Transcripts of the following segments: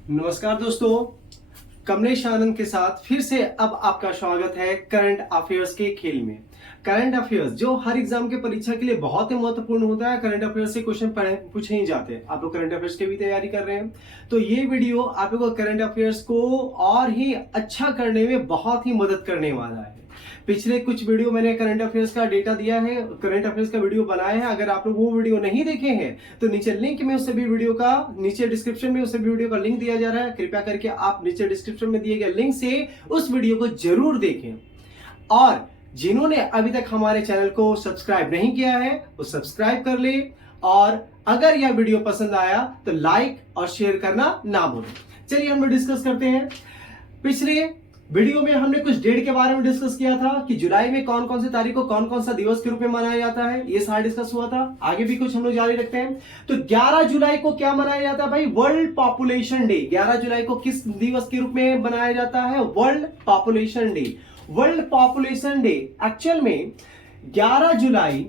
नमस्कार दोस्तों, कमलेश आनंद के साथ फिर से अब आपका स्वागत है करंट अफेयर्स के खेल में। करंट अफेयर्स जो हर एग्जाम के परीक्षा के लिए बहुत ही महत्वपूर्ण होता है। करंट अफेयर्स से क्वेश्चन पूछे ही जाते हैं। आप लोग करंट अफेयर्स की भी तैयारी कर रहे हैं तो ये वीडियो आप लोगों को करंट अफेयर्स को और ही अच्छा करने में बहुत ही मदद करने वाला है। पिछले कुछ वीडियो मैंने करंट अफेयर्स का डेटा दिया है, करंट अफेयर्स का वीडियो बनाया है। अगर आप लोग वो वीडियो नहीं देखे हैं तो नीचे लिंक में उससे भी वीडियो का, नीचे डिस्क्रिप्शन में उससे भी वीडियो का लिंक दिया जा रहा है। कृपया करके आप नीचे डिस्क्रिप्शन में दिए गए लिंक से उस वीडियो को जरूर देखें। और जिन्होंने अभी तक हमारे चैनल को सब्सक्राइब नहीं किया है वो सब्सक्राइब कर ले, और अगर यह वीडियो पसंद आया तो लाइक और शेयर करना ना भूलें। चलिए हम लोग डिस्कस करते हैं। पिछले वीडियो में हमने कुछ डेट के बारे में डिस्कस किया था कि जुलाई में कौन कौन सी तारीख को कौन कौन सा दिवस के रूप में मनाया जाता है, ये सारा डिस्कस हुआ था। आगे भी कुछ हम लोग जारी रखते हैं। तो 11 जुलाई को क्या मनाया जाता है भाई? World population day. 11 जुलाई को किस दिवस के रूप में मनाया जाता है? World population day. World population day actual में 11 जुलाई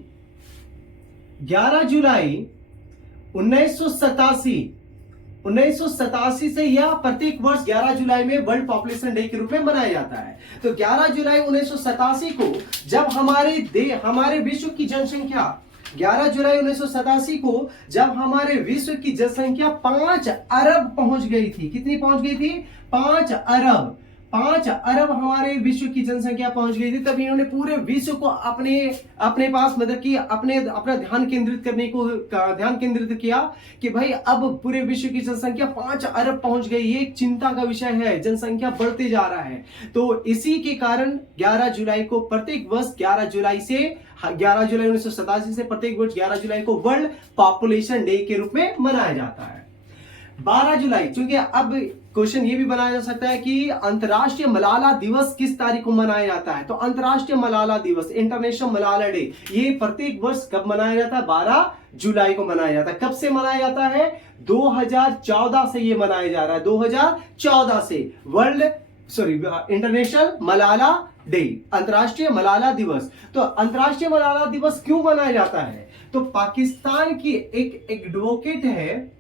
1987 से यह प्रत्येक वर्ष 11 जुलाई में वर्ल्ड पॉपुलेशन डे के रूप में मनाया जाता है। तो 11 जुलाई 1987 को जब हमारे विश्व की जनसंख्या 11 जुलाई 1987 को जब हमारे विश्व की जनसंख्या 5 अरब पहुंच गई थी। कितनी पहुंच गई थी? 5 अरब। 5 अरब हमारे विश्व की जनसंख्या पहुंच गई थी। तब इन्होंने पूरे विश्व को अपने पास मतलब कि अपना ध्यान केंद्रित किया कि भाई अब पूरे विश्व की जनसंख्या 5 अरब पहुंच गई। ये एक चिंता का विषय है, जनसंख्या बढ़ते जा रहा है। तो इसी के कारण 11 जुलाई को प्रत्येक वर्ष 11 जुलाई 1987 से प्रत्येक वर्ष 11 जुलाई को वर्ल्ड पॉपुलेशन डे के रूप में मनाया जाता है। 12 जुलाई, क्योंकि अब क्वेश्चन ये भी बनाया जा सकता है कि अंतर्राष्ट्रीय मलाला दिवस किस तारीख को मनाया जाता है। तो अंतर्राष्ट्रीय मलाला दिवस, इंटरनेशनल मलाला डे, ये प्रत्येक वर्ष कब मनाया जाता है? 12 जुलाई को मनाया जाता है। कब से मनाया जाता है? 2014 से ये मनाया जा रहा है। 2014 से इंटरनेशनल मलाला डे, अंतर्राष्ट्रीय मलाला दिवस। तो अंतर्राष्ट्रीय मलाला दिवस क्यों मनाया जाता है? तो पाकिस्तान की एक एडवोकेट है,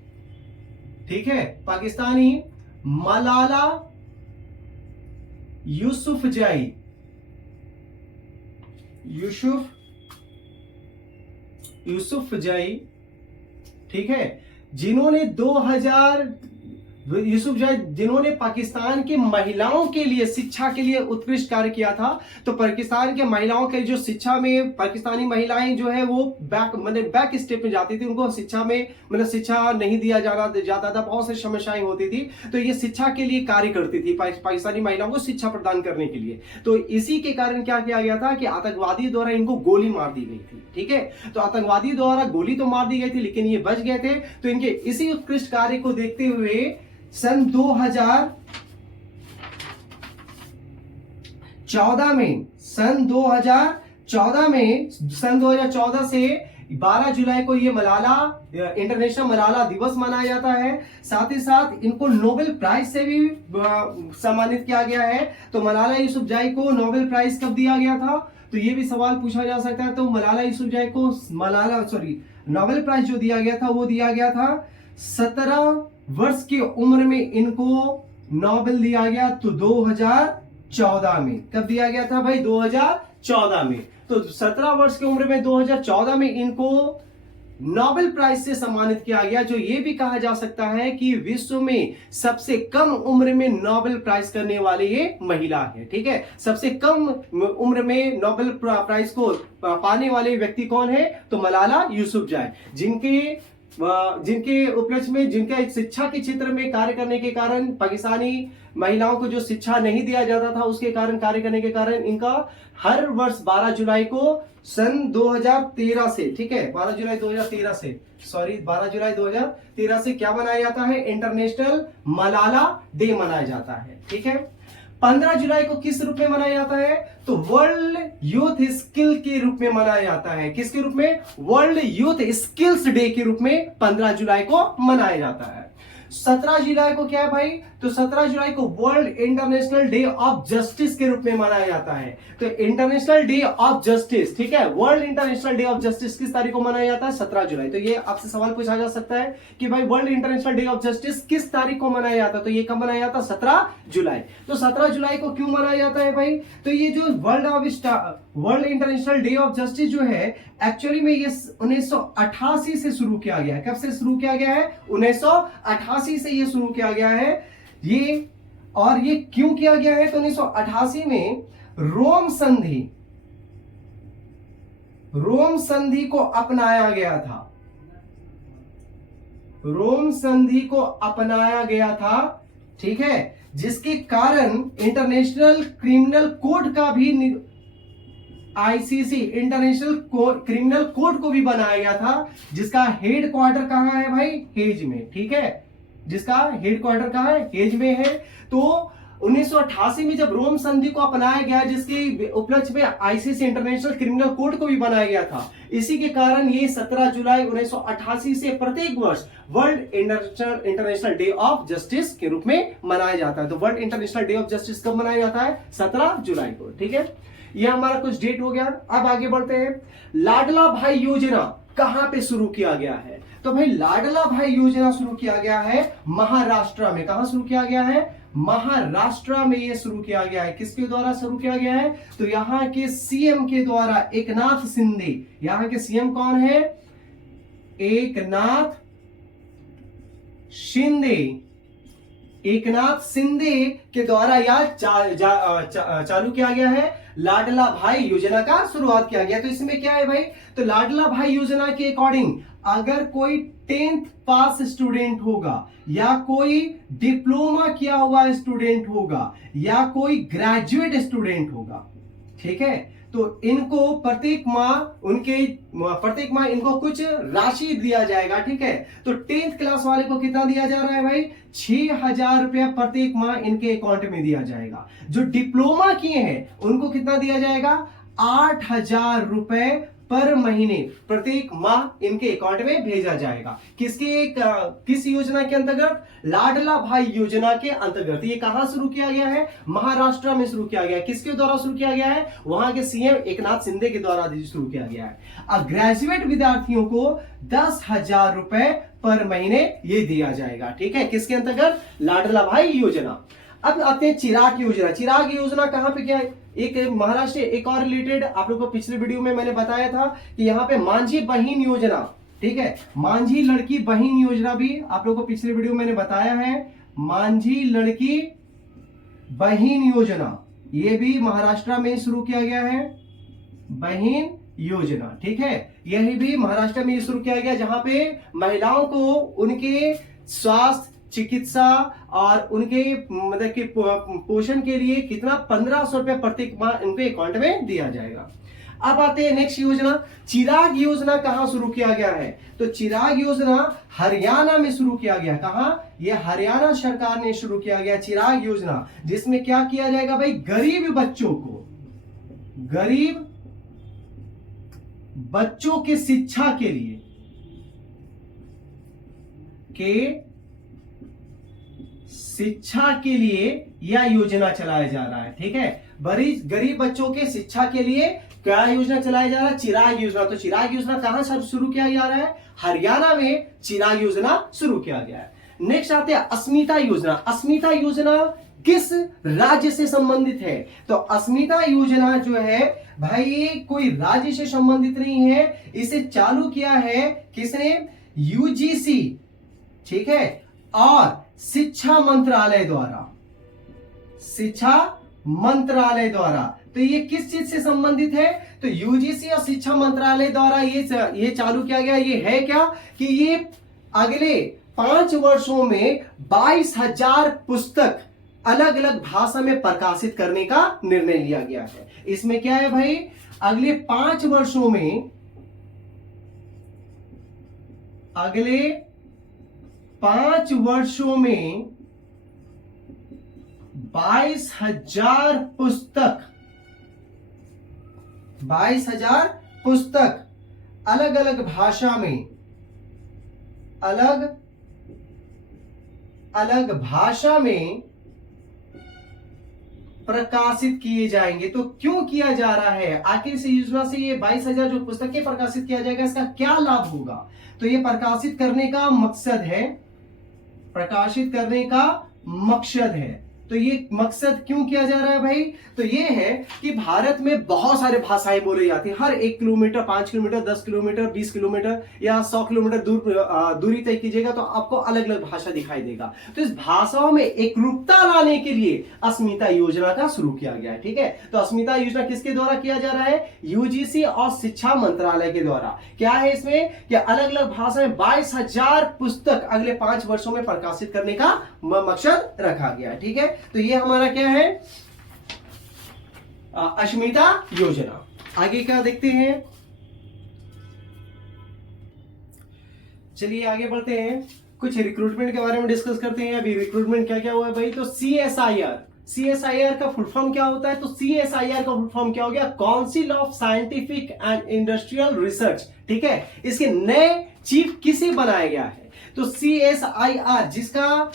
ठीक है, पाकिस्तानी मलाला यूसुफजई, ठीक है, जिन्होंने पाकिस्तान की महिलाओं के लिए शिक्षा के लिए उत्कृष्ट कार्य किया था। तो पाकिस्तान के महिलाओं के जो शिक्षा में, पाकिस्तानी महिलाएं जो है वो बैक स्टेप में जाती थी। उनको शिक्षा में शिक्षा नहीं दिया जाता था, बहुत सारी समस्याएं होती थी। तो ये शिक्षा के लिए कार्य करती थी, पाकिस्तानी महिलाओं को शिक्षा प्रदान करने के लिए। तो इसी के कारण क्या किया गया था कि आतंकवादी द्वारा इनको गोली मार दी गई थी। ठीक है, तो आतंकवादी द्वारा गोली तो मार दी गई थी लेकिन ये बच गए थे। तो इनके इसी उत्कृष्ट कार्य को देखते हुए सन 2014 से 12 जुलाई को ये इंटरनेशनल मलाला दिवस मनाया जाता है। साथ ही साथ इनको नोबेल प्राइज से भी सम्मानित किया गया है। तो मलाला यूसुफजई को नोबेल प्राइज कब दिया गया था? तो ये भी सवाल पूछा जा सकता है। तो मलाला यूसुफजई को नोबेल प्राइज जो दिया गया था वो दिया गया था 17 वर्ष की उम्र में इनको नोबेल दिया गया। तो 2014 में कब दिया गया था भाई? 2014 में। तो 17 वर्ष की उम्र में 2014 में इनको नोबेल प्राइज से सम्मानित किया गया। जो ये भी कहा जा सकता है कि विश्व में सबसे कम उम्र में नोबेल प्राइज करने वाली ये महिला है। ठीक है, सबसे कम उम्र में नोबेल प्राइज को पाने वाले व्यक्ति कौन है? तो मलाला यूसुफजई, जिनके उपलक्ष्य में, जिनका एक शिक्षा के क्षेत्र में कार्य करने के कारण, पाकिस्तानी महिलाओं को जो शिक्षा नहीं दिया जाता था उसके कारण, कार्य करने के कारण इनका हर वर्ष 12 जुलाई को सन 2013 से, ठीक है, 12 जुलाई 2013 से क्या मनाया जाता है? इंटरनेशनल मलाला डे मनाया जाता है। ठीक है, 15 जुलाई को किस रूप में मनाया जाता है? तो वर्ल्ड यूथ स्किल के रूप में मनाया जाता है। किसके रूप में? वर्ल्ड यूथ स्किल्स डे के रूप में 15 जुलाई को मनाया जाता है। 17 जुलाई को क्या है भाई, तो 17 जुलाई को world international day of justice के रूप में मनाया जाता है। तो इंटरनेशनल डे ऑफ जस्टिस, ठीक है, world international day of justice किस तारीख को मनाया जाता है, 17 जुलाई। तो ये आपसे सवाल पूछा जा सकता है कि भाई world international day of justice किस तारीख को मनाया जाता है, तो ये कब मनाया जाता है, 17 जुलाई। तो 17 जुलाई को क्यों मनाया जाता है भाई, तो ये जो world international day of justice जो है एक्चुअली में ये 1988 से शुरू किया गया है। कब से शुरू किया गया है, 1988 से ये शुरू किया गया है ये। और ये क्यों किया गया है, तो 1988 में रोम संधि को अपनाया गया था। रोम संधि को अपनाया गया था, ठीक है, जिसके कारण इंटरनेशनल क्रिमिनल कोड का भी आईसीसी इंटरनेशनल क्रिमिनल कोड को भी बनाया गया था, जिसका हेड क्वार्टर कहां है भाई, हेज में, ठीक है, जिसका हेड क्वार्टर कहां है, हेज में है। तो 1988 में जब रोम संधि को अपनाया गया, जिसके उपलक्ष्य में आईसीसी इंटरनेशनल क्रिमिनल कोड को भी बनाया गया था, इसी के कारण ये 17 जुलाई 1988 से प्रत्येक वर्ष world international day of justice के रूप में मनाया जाता है। तो world international day of justice कब मनाया जाता है, 17 जुलाई को, ठीक है। ये हमारा कुछ डेट हो गया। अब आगे बढ़ते हैं। लाडला भाई योजना कहां पे शुरू किया गया है, तो भाई लाडला भाई योजना शुरू किया गया है महाराष्ट्र में। कहां शुरू किया गया है, महाराष्ट्र में ये शुरू किया गया है। किसके द्वारा शुरू किया गया है, तो यहां के सीएम के द्वारा, एकनाथ शिंदे। यहां के सीएम कौन है, एकनाथ शिंदे। एकनाथ शिंदे के द्वारा यह चालू किया गया है, लाडला भाई योजना का शुरुआत किया गया। तो इसमें क्या है भाई, तो लाडला भाई योजना के अकॉर्डिंग अगर कोई 10th पास स्टूडेंट होगा, या कोई डिप्लोमा किया हुआ स्टूडेंट होगा, या कोई ग्रेजुएट स्टूडेंट होगा, ठीक है, तो इनको प्रत्येक माह इनको कुछ राशि दिया जाएगा, ठीक है। तो 10th क्लास वाले को कितना दिया जा रहा है भाई, 6,000 रुपया प्रत्येक माह इनके अकाउंट में दिया जाएगा। जो डिप्लोमा किए हैं उनको कितना दिया जाएगा, 8,000 रुपए पर महीने प्रत्येक माह इनके अकाउंट में भेजा जाएगा। किस योजना के अंतर्गत, लाडला भाई योजना के अंतर्गत। ये कहां शुरू किया गया है, महाराष्ट्र में शुरू किया गया है। किसके द्वारा शुरू किया गया है, वहां के सीएम एकनाथ शिंदे के द्वारा शुरू किया गया है। अब ग्रेजुएट विद्यार्थियों को 10,000 रुपए पर महीने ये दिया जाएगा, ठीक है, किसके अंतर्गत, लाडला भाई योजना। अब आते हैं चिराग योजना। चिराग योजना कहां पे क्या है, एक महाराष्ट्र, एक और रिलेटेड आप लोगों को पिछले वीडियो में मैंने बताया था कि यहाँ पे मांझी बहन योजना, ठीक है, मांझी लड़की बहन योजना भी आप लोगों को पिछले वीडियो में मैंने बताया है। मांझी लड़की बहन योजना ये भी महाराष्ट्र में शुरू किया गया है, बहन योजना, ठीक है, यही भी महाराष्ट्र में शुरू किया गया, जहां पे महिलाओं को उनके स्वास्थ्य, चिकित्सा और उनके मतलब कि पोषण के लिए कितना 1,500 रुपए प्रत्येक माह उनके अकाउंट में दिया जाएगा। अब आते हैं नेक्स्ट योजना, चिराग योजना कहां शुरू किया गया है, तो चिराग योजना हरियाणा में शुरू किया गया। कहां, ये हरियाणा सरकार ने शुरू किया गया चिराग योजना, जिसमें क्या किया जाएगा भाई, गरीब बच्चों के शिक्षा के लिए यह योजना चलाया जा रहा है, ठीक है। गरीब बच्चों के शिक्षा के लिए क्या योजना चलाया जा रहा है, चिराग योजना। तो चिराग योजना कहां शुरू किया जा रहा है, हरियाणा में चिराग योजना शुरू किया गया है। नेक्स्ट आते हैं अस्मिता योजना। अस्मिता योजना किस राज्य से संबंधित है, तो अस्मिता योजना जो है भाई ये कोई राज्य से संबंधित नहीं है, इसे चालू किया है किसने, यूजीसी, ठीक है, और शिक्षा मंत्रालय द्वारा। तो ये किस चीज से संबंधित है, तो यूजीसी और शिक्षा मंत्रालय द्वारा ये चालू किया गया। ये है क्या कि ये अगले 5 वर्षों में 22,000 पुस्तक अलग अलग भाषा में प्रकाशित करने का निर्णय लिया गया है। इसमें क्या है भाई, अगले 5 वर्षों में 22,000 पुस्तक अलग अलग भाषा में अलग भाषा में प्रकाशित किए जाएंगे। तो क्यों किया जा रहा है, आखिर इस योजना से ये 22,000 जो पुस्तकें प्रकाशित किया जाएगा, इसका क्या लाभ होगा? तो ये प्रकाशित करने का मकसद है, प्रकाशित करने का मकसद है। तो ये मकसद क्यों किया जा रहा है भाई? तो ये है कि भारत में बहुत सारे भाषाएं बोली जाती है। हर 1 किलोमीटर, 5 किलोमीटर, 10 किलोमीटर, 20 किलोमीटर या 100 किलोमीटर दूरी तय कीजिएगा तो आपको अलग अलग भाषा दिखाई देगा। तो इस भाषाओं में एकरूपता लाने के लिए अस्मिता योजना का शुरू किया गया है। ठीक है, तो अस्मिता योजना किसके द्वारा किया जा रहा है? यूजीसी और शिक्षा मंत्रालय के द्वारा। क्या है इसमें कि अलग अलग भाषा में 22,000 पुस्तक अगले 5 वर्षों में प्रकाशित करने का मकसद रखा गया। ठीक है, तो ये हमारा क्या है? अस्मिता योजना। आगे क्या देखते हैं, चलिए आगे बढ़ते हैं, कुछ रिक्रूटमेंट के बारे में डिस्कस करते हैं। अभी रिक्रूटमेंट क्या क्या हुआ है भाई? तो सीएसआईआर का फुल फॉर्म क्या होता है? तो सीएसआईआर का फुल फॉर्म क्या हो गया? Council of scientific and industrial research. ठीक है, इसके नए चीफ किसे बनाया गया है? तो सीएसआईआर, जिसका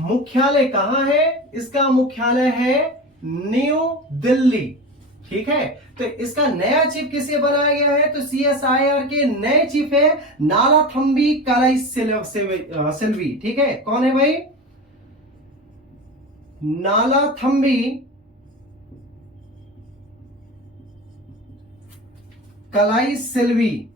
मुख्यालय कहां है? इसका मुख्यालय है न्यू दिल्ली। ठीक है, तो इसका नया चीफ किसे बनाया गया है? तो सीएसआईआर के नए चीफ है नालाथम्बी कलाईसेल्वी। ठीक है, कौन है भाई? नालाथम्बी कलाईसेल्वी,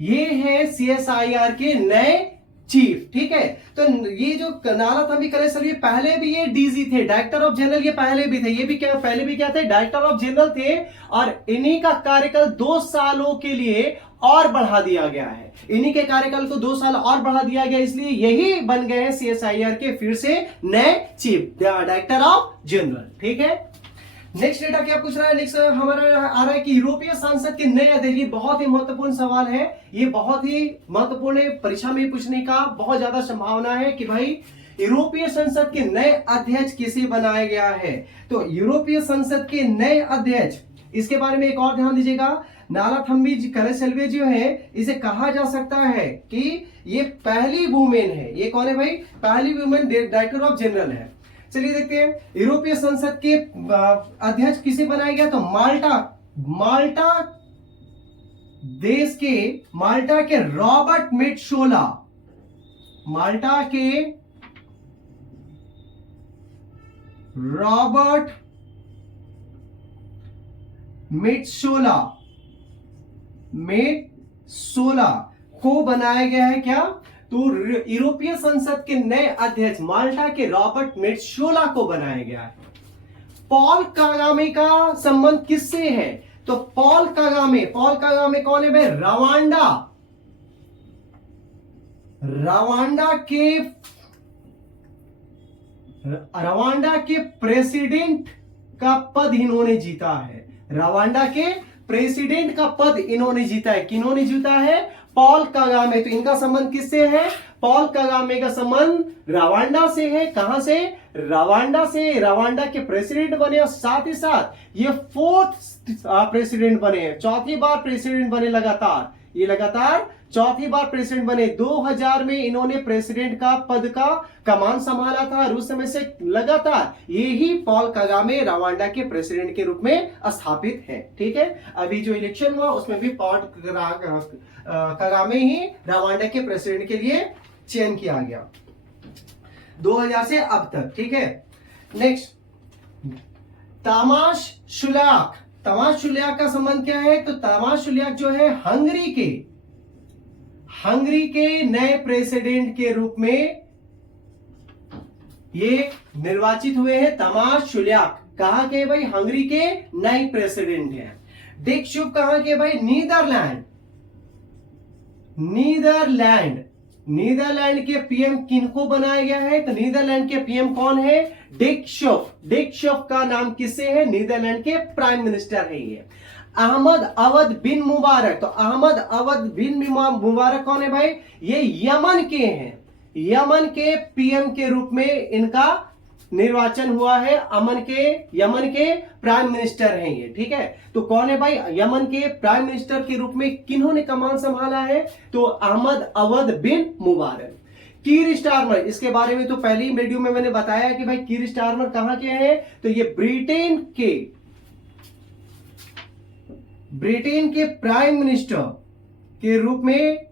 ये है सीएसआईआर के नए चीफ। ठीक है, तो ये जो नालाथम्बी कलाईसेल्वी पहले भी ये डीजी थे, डायरेक्टर ऑफ जनरल, ये पहले भी थे। ये भी क्या, पहले भी क्या थे? डायरेक्टर ऑफ जनरल थे। और इन्हीं का कार्यकाल 2 सालों के लिए और बढ़ा दिया गया है। इन्हीं के कार्यकाल को 2 साल और बढ़ा दिया गया, इसलिए यही बन गए हैं सीएसआईआर के फिर से नए चीफ, डायरेक्टर ऑफ जनरल। ठीक है, नेक्स्ट डेटा क्या पूछ रहा है? नेक्स्ट हमारा आ रहा है कि यूरोपीय संसद के नए अध्यक्ष। ये बहुत ही महत्वपूर्ण सवाल है, ये बहुत ही महत्वपूर्ण है, परीक्षा में पूछने का बहुत ज्यादा संभावना है कि भाई यूरोपीय संसद के नए अध्यक्ष किसे बनाया गया है? तो यूरोपीय संसद के नए अध्यक्ष, इसके बारे में एक और ध्यान दीजिएगा। नालाथम्बी कलाईसेल्वी जो है, इसे कहा जा सकता है कि ये पहली वुमेन है। ये कौन है भाई? पहली वुमेन डायरेक्टर ऑफ जनरल है। चलिए देखते हैं, यूरोपीय संसद के अध्यक्ष किसे बनाया गया? तो माल्टा देश के, माल्टा के रॉबर्ट मेट्सोला, माल्टा के रॉबर्ट मेट्सोला को बनाया गया है। क्या? तो यूरोपीय संसद के नए अध्यक्ष माल्टा के रॉबर्ट मेट्सोला को बनाया गया है। पॉल कागामे का संबंध किससे है? तो पॉल कागामे कौन है भाई? रवांडा के प्रेसिडेंट का पद इन्होंने जीता है। रवांडा के प्रेसिडेंट का पद इन्होंने जीता है। किन्होंने जीता है? Paul Kagame. तो इनका संबंध किससे है? पॉल कागामे का संबंध रवांडा से है। कहां से? रवांडा से। रवांडा के प्रेसिडेंट बने और साथ ही साथ ये 4th प्रेसिडेंट बने, 4थी बार प्रेसिडेंट बने लगातार। ये लगातार 4थी बार प्रेसिडेंट बने। 2000 में इन्होंने प्रेसिडेंट का पद का कमान संभाला था और उस समय से लगातार यही पॉल कागामे रवांडा के प्रेसिडेंट के रूप में स्थापित है। ठीक है, अभी जो इलेक्शन हुआ उसमें भी पॉल कागामे ही रवांडा के प्रेसिडेंट के लिए चयन किया गया 2000 से अब तक। ठीक है, नेक्स्ट तामाश शुल्याक का संबंध क्या है? तो तामाश शुल्याक जो है हंगरी के नए प्रेसिडेंट के रूप में ये निर्वाचित हुए हैं। तामाश शुल्याक कहां के भाई? हंगरी के नए प्रेसिडेंट हैं। डिक शुफ कहां के भाई? नीदरलैंड के पीएम किनको बनाया गया है? तो नीदरलैंड के पीएम कौन है? डिक शुफ का नाम किससे है? नीदरलैंड के प्राइम मिनिस्टर है ये। अहमद अवध बिन मुबारक, तो अहमद अवध बिन मुबारक कौन है भाई? ये यमन के हैं। यमन के पीएम के रूप में इनका निर्वाचन हुआ है यमन के प्राइम मिनिस्टर हैं ये, ठीक है। तो कौन है भाई? यमन के प्राइम मिनिस्टर के रूप में किन्होंने कमान संभाला है? तो अहमद अवध बिन मुबारक। कीर स्टारमर, इसके बारे में तो पहले ही वीडियो में मैंने बताया कि भाई कीर स्टारमर कहां के हैं, तो ये ब्रिटेन के प्राइम मिनिस्टर के रूप में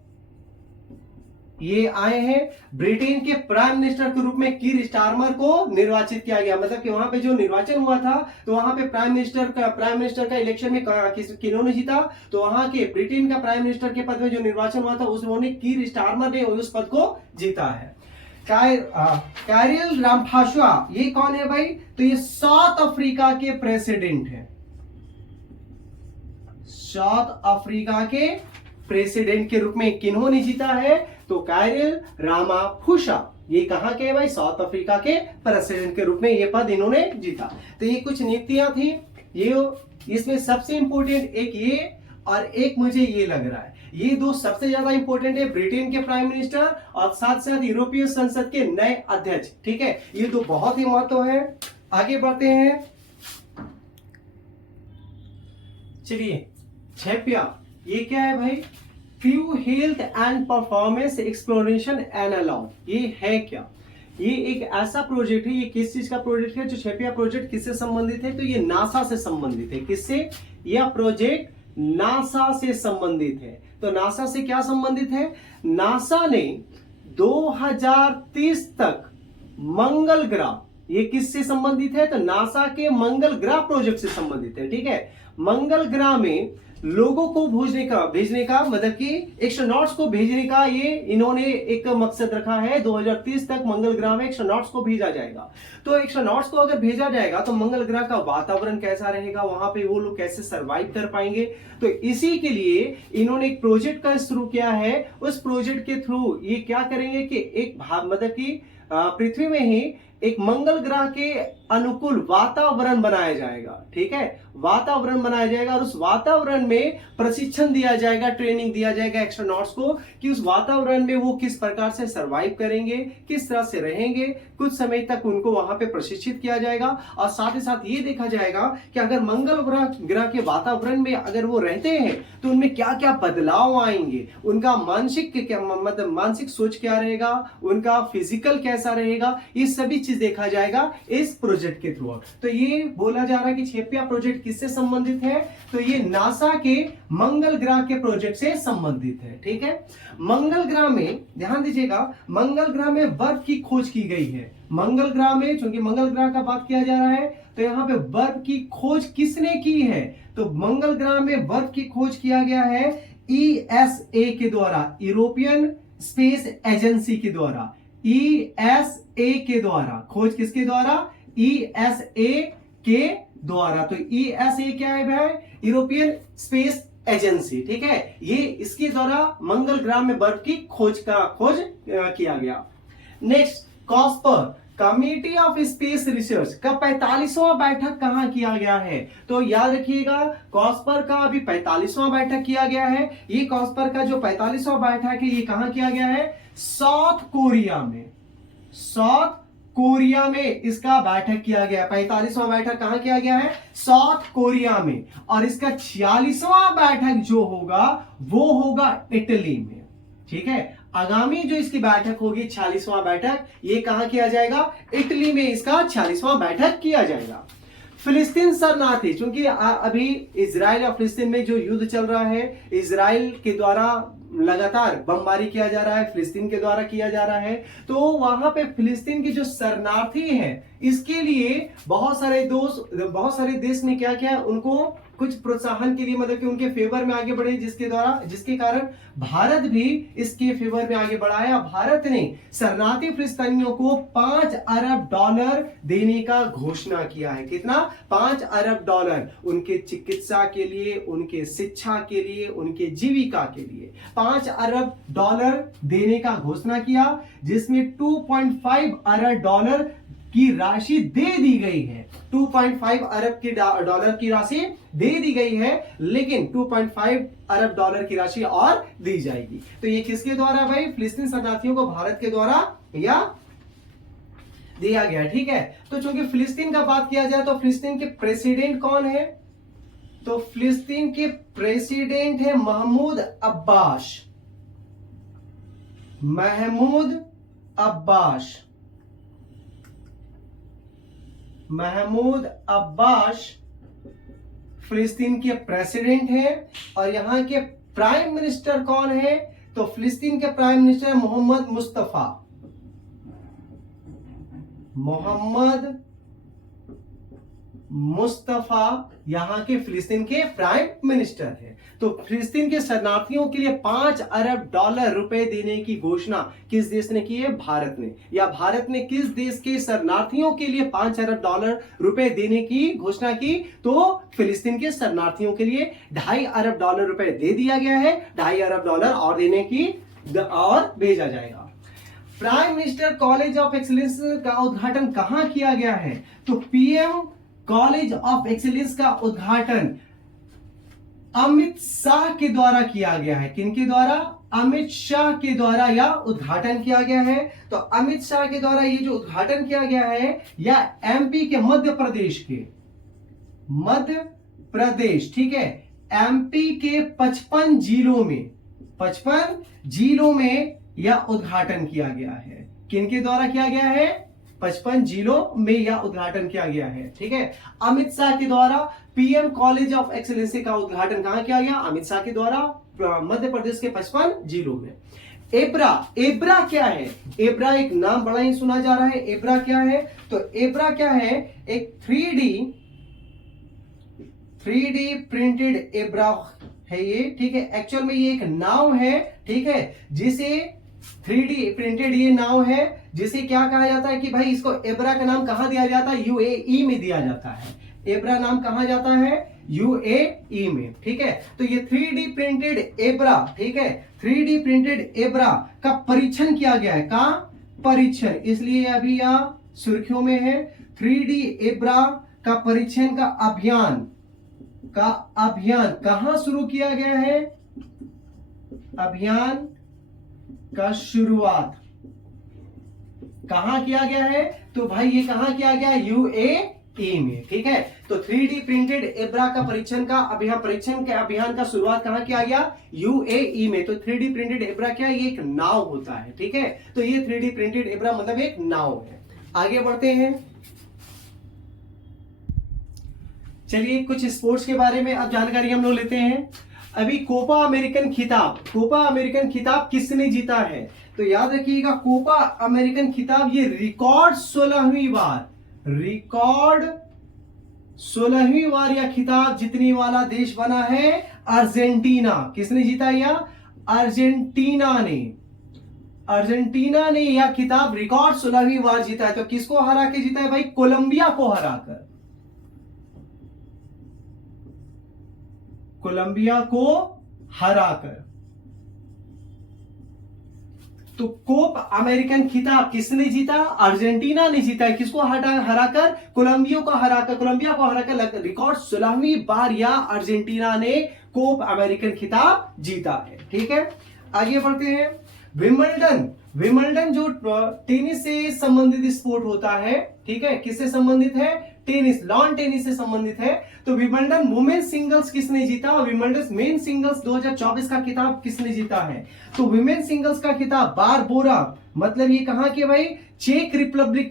ये आए हैं। ब्रिटेन के प्राइम मिनिस्टर के रूप में कीर स्टारमर को निर्वाचित किया गया। मतलब कि वहां पे जो निर्वाचन हुआ था तो वहां पे प्राइम मिनिस्टर का इलेक्शन में किन्होंने जीता, तो वहां के ब्रिटेन का प्राइम मिनिस्टर के पद में जो निर्वाचन हुआ था उसमें कीर स्टारमर ने उस पद को जीता है। कायरिल रामफोसा, ये कौन है भाई? तो ये साउथ अफ्रीका के प्रेसिडेंट है। साउथ अफ्रीका के प्रेसिडेंट के रूप में किन्होंने जीता है? तो कायरिल रामाफोसा, ये कहां के? भाई साउथ अफ्रीका के प्रेसिडेंट के रूप में ये पद इन्होंने जीता। तो ये कुछ नियुक्तियां थी। ये इसमें सबसे इंपॉर्टेंट एक ये और एक मुझे ये लग रहा है, ये दो सबसे ज्यादा इंपॉर्टेंट है, ब्रिटेन के प्राइम मिनिस्टर और साथ साथ यूरोपीय संसद के नए अध्यक्ष, ठीक है। ये दो बहुत ही महत्व है। आगे बढ़ते हैं, चलिए छेपिया, ये क्या है भाई? Crew health and performance exploration analog, ये है क्या? ये एक ऐसा प्रोजेक्ट है, ये किस चीज का प्रोजेक्ट है? जो छेपिया प्रोजेक्ट किससे संबंधित है? तो ये नासा से संबंधित है। किससे? यह प्रोजेक्ट नासा से संबंधित है। तो नासा से क्या संबंधित है? नासा ने 2030 तक मंगल ग्रह, ये किससे संबंधित है? तो नासा के मंगल ग्रह प्रोजेक्ट से संबंधित है, ठीक है। मंगल ग्रह में लोगों को भेजने का मतलब कि एस्ट्रोनॉट्स को भेजने का ये इन्होंने एक मकसद रखा है। 2030 तक मंगल ग्रह में एस्ट्रोनॉट्स को भेजा जाएगा। तो एस्ट्रोनॉट्स को अगर भेजा जाएगा तो मंगल ग्रह का वातावरण कैसा रहेगा, वहां पे वो लोग कैसे सरवाइव कर पाएंगे, तो इसी के लिए इन्होंने एक प्रोजेक्ट का शुरू किया है। उस प्रोजेक्ट के थ्रू ये क्या करेंगे कि एक मतलब कि पृथ्वी में ही एक मंगल ग्रह के अनुकूल वातावरण बनाया जाएगा, ठीक है। वातावरण बनाया जाएगा और उस वातावरण में प्रशिक्षण दिया जाएगा, ट्रेनिंग दिया जाएगा एस्ट्रोनॉट्स को कि उस वातावरण में वो किस प्रकार से सरवाइव करेंगे, किस तरह से रहेंगे। कुछ समय तक उनको वहां पे प्रशिक्षित किया जाएगा और साथ ही साथ ये देखा जाएगा कि अगर मंगल ग्रह के वातावरण में अगर वो रहते हैं तो उनमें क्या क्या बदलाव आएंगे, उनका मानसिक सोच क्या रहेगा, उनका फिजिकल कैसा रहेगा, ये सभी चीज देखा जाएगा इस प्रोजेक्ट के थ्रू। तो ये बोला जा रहा है कि छेपिया प्रोजेक्ट किससे संबंधित है? तो ये नासा के मंगल ग्रह के प्रोजेक्ट से संबंधित है, ठीक है। मंगल ग्रह में ध्यान दीजिएगा, मंगल ग्रह में बर्फ की खोज की गई है। मंगल ग्रह में, चूंकि मंगल ग्रह का बात किया जा रहा है, तो यहाँ पे बर्फ की खोज किसने की है? तो मंगल ग्रह में बर्फ की खोज किया गया है ESA के द्वारा, यूरोपियन स्पेस एजेंसी के द्वारा। ESA के द्वारा खोज किसके द्वारा? ESA के द्वारा। तो ESA क्या है भाई? यूरोपियन स्पेस एजेंसी, ठीक है। ये इसके द्वारा मंगल ग्रह में बर्फ की खोज किया गया। Next, COSPAR committee of space research का 45वां बैठक कहां किया गया है? तो याद रखिएगा, कॉस्पर का अभी 45वां बैठक किया गया है। ये कॉस्पर का जो 45वां बैठक है ये कहां किया गया है? साउथ कोरिया में। साउथ कोरिया में इसका बैठक किया गया। 45वां बैठक कहां किया गया है? साउथ कोरिया में। और इसका 46वां बैठक जो होगा वो होगा इटली में, ठीक है। आगामी जो इसकी बैठक होगी 46वां बैठक, ये कहां किया जाएगा? इटली में इसका 46वां बैठक किया जाएगा। फिलिस्तीन शरणार्थी, क्योंकि अभी इजराइल और फिलिस्तीन में जो युद्ध चल रहा है, इजराइल के द्वारा लगातार बमबारी किया जा रहा है, फिलिस्तीन के द्वारा किया जा रहा है, तो वहां पे फिलिस्तीन के जो शरणार्थी हैं, इसके लिए बहुत सारे देश ने क्या किया, उनको कुछ प्रोत्साहन के लिए, मतलब कि उनके फेवर में आगे बढ़े, जिसके कारण भारत भी इसके फेवर में आगे बढ़ा है। भारत ने शरणार्थी फिलिस्तीनियों को $5 अरब देने का घोषणा किया है। कितना? $5 अरब, उनके चिकित्सा के लिए, उनके शिक्षा के लिए, उनके जीविका के लिए $5 अरब देने का घोषणा किया, जिसमें $2.5 अरब की राशि दे दी गई है। 2.5 अरब की डॉलर की राशि दे दी गई है, लेकिन 2.5 अरब डॉलर की राशि और दी जाएगी। तो ये किसके द्वारा भाई? फिलिस्तीन शरणार्थियों को भारत के द्वारा या दिया गया है, ठीक है। तो चूंकि फिलिस्तीन का बात किया जाए तो फिलिस्तीन के प्रेसिडेंट कौन है? तो फिलिस्तीन के प्रेसिडेंट है महमूद अब्बास। महमूद अब्बास, महमूद अब्बास फिलिस्तीन के प्रेसिडेंट हैं। और यहां के प्राइम मिनिस्टर कौन है? तो फिलिस्तीन के प्राइम मिनिस्टर मोहम्मद मुस्तफा। मोहम्मद मुस्तफा यहां के फिलिस्तीन के प्राइम मिनिस्टर है। तो फिलिस्तीन के शरणार्थियों के लिए 5 अरब डॉलर रुपए देने की घोषणा किस देश ने की है? भारत ने। या भारत ने किस देश के शरणार्थियों के लिए 5 अरब डॉलर रुपए देने की घोषणा की? तो फिलिस्तीन के शरणार्थियों के लिए 2.5 अरब डॉलर रुपए दे दिया गया है। 2.5 अरब डॉलर और देने की और भेजा जाएगा। Prime minister college of excellence का उद्घाटन कहां किया गया है? तो पीएम कॉलेज ऑफ एक्सीलेंस का उद्घाटन अमित शाह के द्वारा किया गया है। किनके द्वारा? अमित शाह के द्वारा यह उद्घाटन किया गया है। तो अमित शाह के द्वारा ये जो उद्घाटन किया गया है यह एमपी के मध्य प्रदेश के, मध्य प्रदेश, ठीक है, एमपी के 55 जिलों में, 55 जिलों में यह उद्घाटन किया गया है। किनके द्वारा किया गया है? 55 जिलों में यह उद्घाटन किया गया है, ठीक है। अमित शाह के द्वारा पीएम कॉलेज ऑफ एक्सीलेंस का उद्घाटन कहां किया गया? अमित शाह के द्वारा मध्य प्रदेश के 55 जिलों में। एब्रा, एब्रा क्या है? एब्रा एक नाम बड़ा ही सुना जा रहा है। एब्रा क्या है? तो एब्रा क्या है? एक 3D प्रिंटेड एब्रा है ये, ठीक है। एक्चुअल में ये एक नाव है, ठीक है, जिसे 3D प्रिंटेड ये नाव है, जिसे क्या कहा जाता है कि भाई इसको एब्रा का नाम कहां दिया जाता है? यूएई में दिया जाता है। एब्रा नाम कहां जाता है? यूएई में, ठीक है। तो ये 3D प्रिंटेड एब्रा, ठीक है, 3D प्रिंटेड एब्रा का परीक्षण किया गया है। का परीक्षण, इसलिए अभी यह सुर्खियों में है। 3D एब्रा का परीक्षण का अभियान कहां शुरू किया गया है? अभियान का शुरुआत कहां किया गया है? तो भाई ये कहां किया गया? यूएई में, ठीक है। तो 3D प्रिंटेड एब्रा का परीक्षण के अभियान का शुरुआत कहां किया गया? यूएई में। तो 3D प्रिंटेड एब्रा क्या? ये एक नाव होता है, ठीक है। तो ये 3D प्रिंटेड एब्रा मतलब एक नाव है। आगे बढ़ते हैं, चलिए कुछ स्पोर्ट्स के बारे में अब जानकारी हम लोग लेते हैं। अभी कोपा अमेरिकन खिताब किसने जीता है? तो याद रखिएगा, कोपा अमेरिकन खिताब ये रिकॉर्ड 16वीं बार यह खिताब जीतने वाला देश बना है अर्जेंटीना। किसने जीता? यह अर्जेंटीना ने यह खिताब रिकॉर्ड 16वीं बार जीता है। तो किसको हरा के जीता है भाई? कोलंबिया को हराकर। कोलंबिया को हराकर। तो कोप अमेरिकन खिताब किसने जीता? अर्जेंटीना ने जीता है। किसको हराकर? कोलंबिया को हराकर रिकॉर्ड 16वीं बार यह अर्जेंटीना ने कोप अमेरिकन खिताब जीता है, ठीक है। आगे बढ़ते हैं। विंबलडन जो टेनिस से संबंधित स्पोर्ट होता है, ठीक है, किससे संबंधित है? टेनिस, लॉन टेनिस से संबंधित है। तो विंबलडन वुमेन्स सिंगल्स किसने जीता? और विंबलडन मेन सिंगल्स 2024 का खिताब किसने जीता है? तो वुमेन्स सिंगल्स का खिताब बारबोरा, मतलब ये कहां के भाई? चेक रिपब्लिक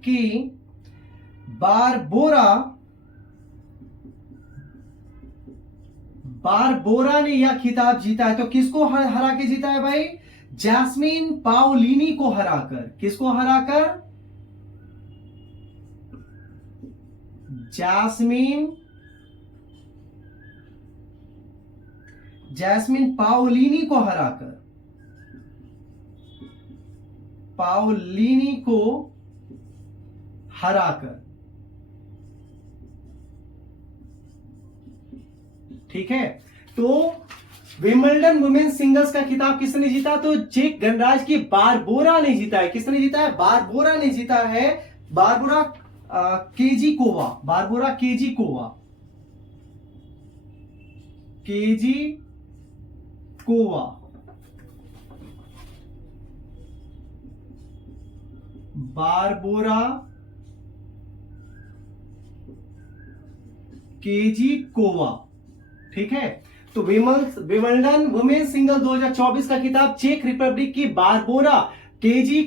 की बारबोरा ने यह खिताब जीता है। तो किसको हरा के जीता है भाई? जैस्मिन पाओलिनी को हराकर। किसको हराकर? जैस्मिन पाओलिनी को हराकर, ठीक है। तो विंबलडन वुमेन्स सिंगल्स का खिताब किसने जीता? तो चेक गणराज्य की बारबोरा ने जीता है। किसने जीता है? बारबोरा ने जीता है। बारबोरा केजी कोवा, बारबोरा केजी कोवा, केजी कोवा, बारबोरा केजी कोवा। ठीक है, तो विंबलडन वुमेन्स सिंगल 2024 का खिताब चेक रिपब्लिक की बारबोरा केजी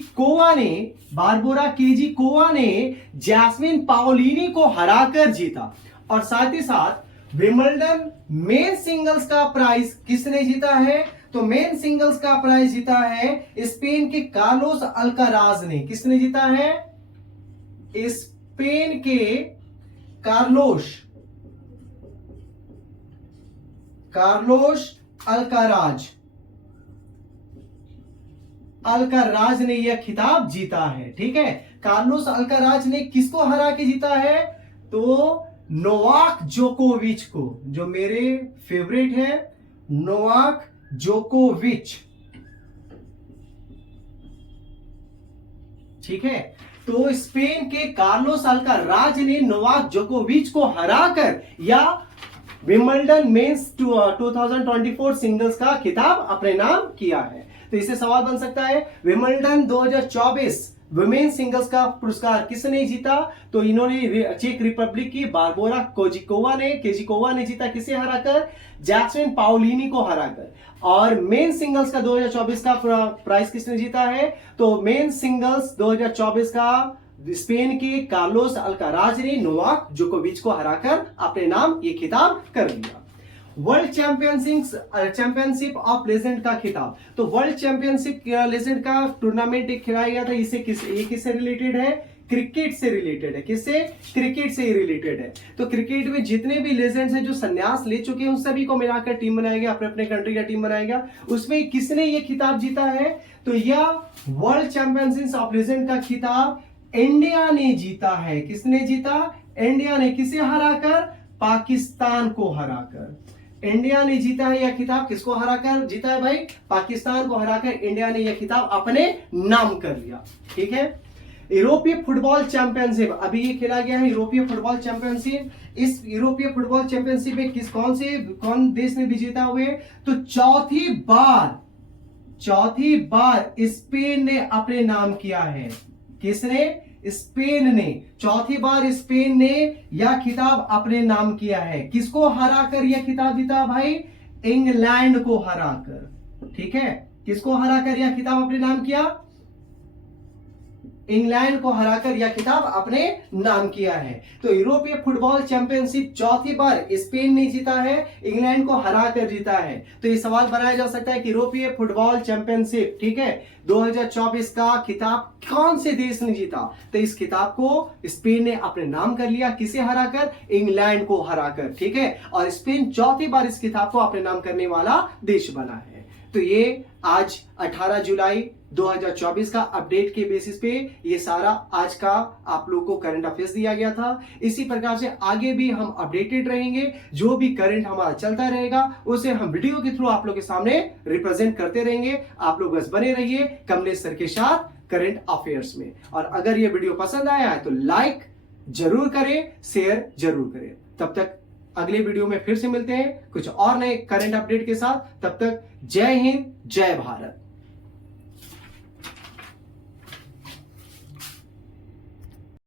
कोवा ने जैस्मिन पाओलिनी को हराकर जीता। और साथ ही साथ विंबलडन मेन सिंगल्स का प्राइज किसने जीता है? तो मेन सिंगल्स का प्राइज जीता है स्पेन के कार्लोस अल्काराज ने। किसने जीता है? स्पेन के कार्लोस अल्काराज ने यह खिताब जीता है। ठीक है, कार्लोस अल्काराज ने किसको हरा के जीता है? तो नोवाक जोकोविच को, जो मेरे फेवरेट है, नोवाक जोकोविच। ठीक है, तो स्पेन के कार्लोस अल्काराज ने नोवाक जोकोविच को हराकर या विंबलडन मेंस 2024 सिंगल्स का खिताब अपने नाम किया है। तो इससे सवाल बन सकता है, विंबलडन 2024 वुमेन सिंगल्स का पुरस्कार किसने जीता? तो इन्होंने चेक रिपब्लिक की बारबोरा केजिकोवा ने जीता। किसे हराकर? जैस्मिन पाओलिनी को हराकर। और मेन सिंगल्स का 2024 का प्राइज किसने जीता है? तो मेन सिंगल्स 2024 का स्पेन के कार्लोस अल्काराज ने नोवाक जोकोविच को हराकर अपने नाम ये खिताब कर लिया। वर्ल्ड चैंपियनशिप ऑफ लेजेंड का खिताब, तो वर्ल्ड चैंपियनशिप लेजेंड का टूर्नामेंट एक खिलाया गया था। ये किससे रिलेटेड है? क्रिकेट से रिलेटेड है। किससे? क्रिकेट से ही रिलेटेड है। तो क्रिकेट में जितने भी लेजेंड्स हैं जो संन्यास ले चुके हैं, उन सभी को मिलाकर टीम बनाया गया, अपने अपने कंट्री का टीम बनाया गया। उसमें किसने ये खिताब जीता है? तो यह वर्ल्ड चैंपियनशिप ऑफ लेजेंड का खिताब इंडिया ने जीता है। किसने जीता? इंडिया ने। किसे हराकर? पाकिस्तान को हराकर। इंडिया ने जीता है यह खिताब। किसको हराकर जीता है भाई? पाकिस्तान को हराकर इंडिया ने यह खिताब अपने नाम कर लिया। ठीक है, यूरोपीय फुटबॉल चैंपियनशिप अभी ये खेला गया है, यूरोपीय फुटबॉल चैंपियनशिप। इस यूरोपीय फुटबॉल चैंपियनशिप में कौन देश ने विजेता हुए? तो चौथी बार स्पेन ने अपने नाम किया है। किसने? स्पेन ने। चौथी बार स्पेन ने यह खिताब अपने नाम किया है। किसको हराकर यह खिताब जीता भाई? इंग्लैंड को हराकर। ठीक है, किसको हराकर यह खिताब अपने नाम किया? इंग्लैंड को हराकर यह खिताब अपने नाम किया है। तो यूरोपीय फुटबॉल चैंपियनशिप चौथी बार स्पेन ने जीता है, इंग्लैंड को हराकर जीता है। तो ये सवाल बनाया जा सकता है कि यूरोपीय फुटबॉल चैंपियनशिप, ठीक है, 2024 का खिताब कौन से देश ने जीता? तो इस खिताब को स्पेन ने अपने नाम कर लिया। किसे हराकर? इंग्लैंड को हराकर। ठीक है, और स्पेन चौथी बार इस खिताब को अपने नाम करने वाला देश बना है। तो ये आज 18 जुलाई 2024 का अपडेट के बेसिस पे ये सारा आज का आप लोगों को करंट अफेयर्स दिया गया था। इसी प्रकार से आगे भी हम अपडेटेड रहेंगे। जो भी करंट हमारा चलता रहेगा उसे हम वीडियो के थ्रू आप लोगों के सामने रिप्रेजेंट करते रहेंगे। आप लोग बस बने रहिए कमलेश सर के साथ करंट अफेयर्स में। और अगर ये वीडियो पसंद आया है तो लाइक जरूर करें, शेयर जरूर करें। तब तक अगले वीडियो में फिर से मिलते हैं कुछ और नए करंट अपडेट के साथ। तब तक जय हिंद, जय भारत।